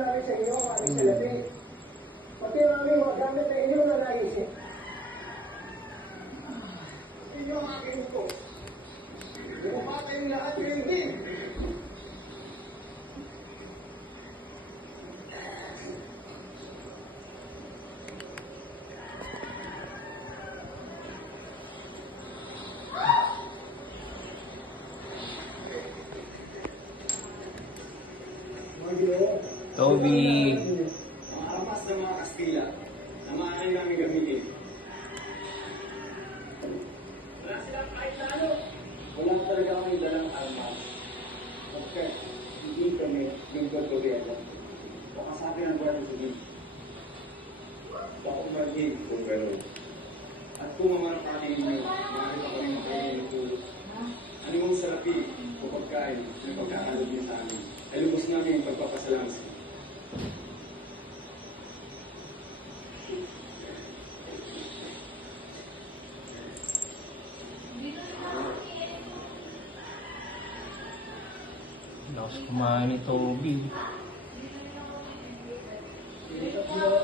namin sa inyo, aming salapi. Pati ang aming mga gamit na inyo na naisip. Inyo ang aking upo. Bumapatay yung lahat yung hindi. Toby. Ang armas ng mga Kastila na maaari namin gamitin. Wala silang kahit na ano. Walang talaga kami dalang armas. Pagkat hindi kami nagbabayaran. Baka sa akin ang buwan ng sabihin. Baka umarhin kung gano'n. At kung ang mga kanin ninyo, maaari pa kami makainin ng tulog. Ano mong salapi o pagkain na pagkakalog niyo sa amin? Ay lubos namin yung pagpapasalamat sa inyo. Lakas kumain ni Toby. Ito